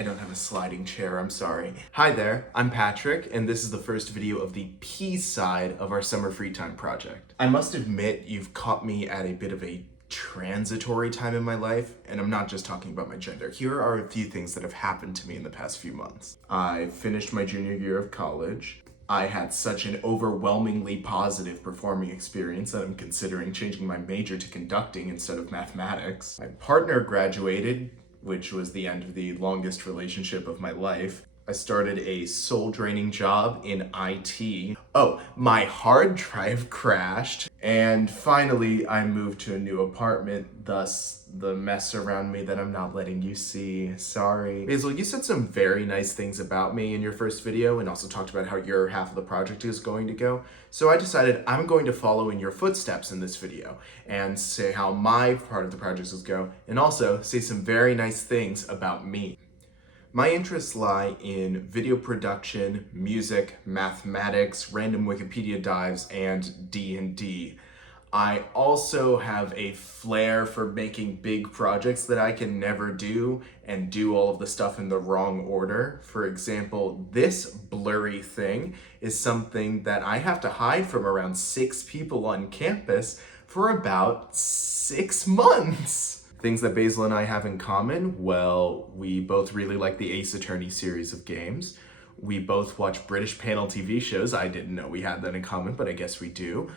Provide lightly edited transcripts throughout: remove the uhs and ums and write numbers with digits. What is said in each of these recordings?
I don't have a sliding chair, I'm sorry. Hi there, I'm Patrick, and this is the first video of the P side of our summer free time project. I must admit, you've caught me at a bit of a transitory time in my life, and I'm not just talking about my gender. Here are a few things that have happened to me in the past few months. I finished my junior year of college. I had such an overwhelmingly positive performing experience that I'm considering changing my major to conducting instead of mathematics. My partner graduated, which was the end of the longest relationship of my life. I started a soul-draining job in IT. Oh, my hard drive crashed. And finally, I moved to a new apartment, thus the mess around me that I'm not letting you see. Sorry. Basil, you said some very nice things about me in your first video and also talked about how your half of the project is going to go. So I decided I'm going to follow in your footsteps in this video and say how my part of the project is go, and also say some very nice things about me. My interests lie in video production, music, mathematics, random Wikipedia dives, and D&D. I also have a flair for making big projects that I can never do and do all of the stuff in the wrong order. For example, this blurry thing is something that I have to hide from around 6 people on campus for about 6 months. Things that Basil and I have in common, well, we both really like the Ace Attorney series of games. We both watch British panel TV shows. I didn't know we had that in common, but I guess we do.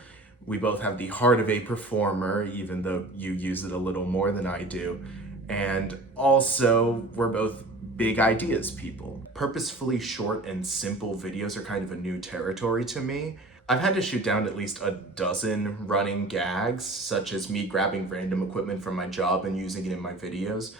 We both have the heart of a performer, even though you use it a little more than I do. And also, we're both big ideas people. Purposefully short and simple videos are kind of a new territory to me. I've had to shoot down at least a dozen running gags, such as me grabbing random equipment from my job and using it in my videos,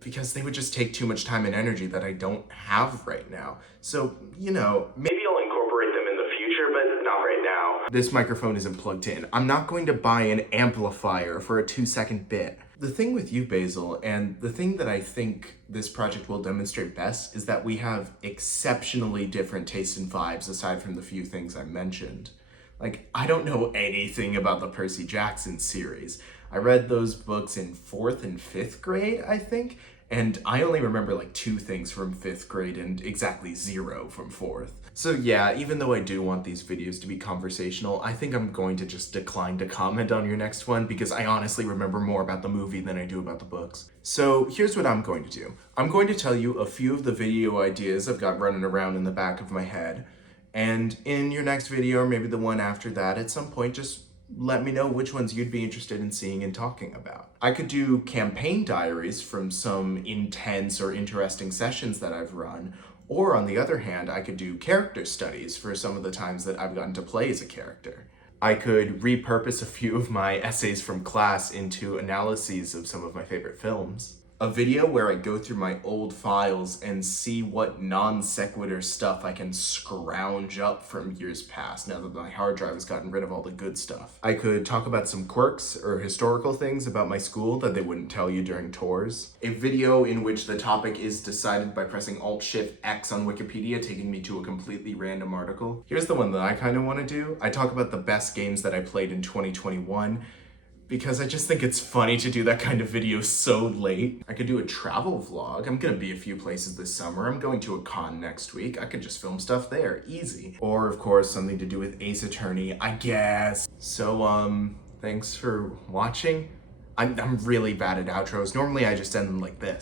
because they would just take too much time and energy that I don't have right now. So, maybe I'll incorporate them in the future, but not right now. This microphone isn't plugged in. I'm not going to buy an amplifier for a 2-second bit. The thing with you, Basil, and the thing that I think this project will demonstrate best is that we have exceptionally different tastes and vibes aside from the few things I mentioned. Like, I don't know anything about the Percy Jackson series. I read those books in 4th and 5th grade, I think, and I only remember like 2 things from 5th grade and exactly 0 from 4th. So yeah, even though I do want these videos to be conversational, I think I'm going to just decline to comment on your next one because I honestly remember more about the movie than I do about the books. So here's what I'm going to do. I'm going to tell you a few of the video ideas I've got running around in the back of my head, and in your next video, or maybe the one after that, at some point, just let me know which ones you'd be interested in seeing and talking about. I could do campaign diaries from some intense or interesting sessions that I've run, or on the other hand, I could do character studies for some of the times that I've gotten to play as a character. I could repurpose a few of my essays from class into analyses of some of my favorite films. A video where I go through my old files and see what non sequitur stuff I can scrounge up from years past now that my hard drive has gotten rid of all the good stuff. I could talk about some quirks or historical things about my school that they wouldn't tell you during tours. A video in which the topic is decided by pressing Alt-Shift-X on Wikipedia, taking me to a completely random article. Here's the one that I kind of want to do. I talk about the best games that I played in 2021. Because I just think it's funny to do that kind of video so late. I could do a travel vlog. I'm gonna be a few places this summer. I'm going to a con next week. I could just film stuff there, easy. Or of course, something to do with Ace Attorney, I guess. So, thanks for watching. I'm really bad at outros. Normally I just end them like this.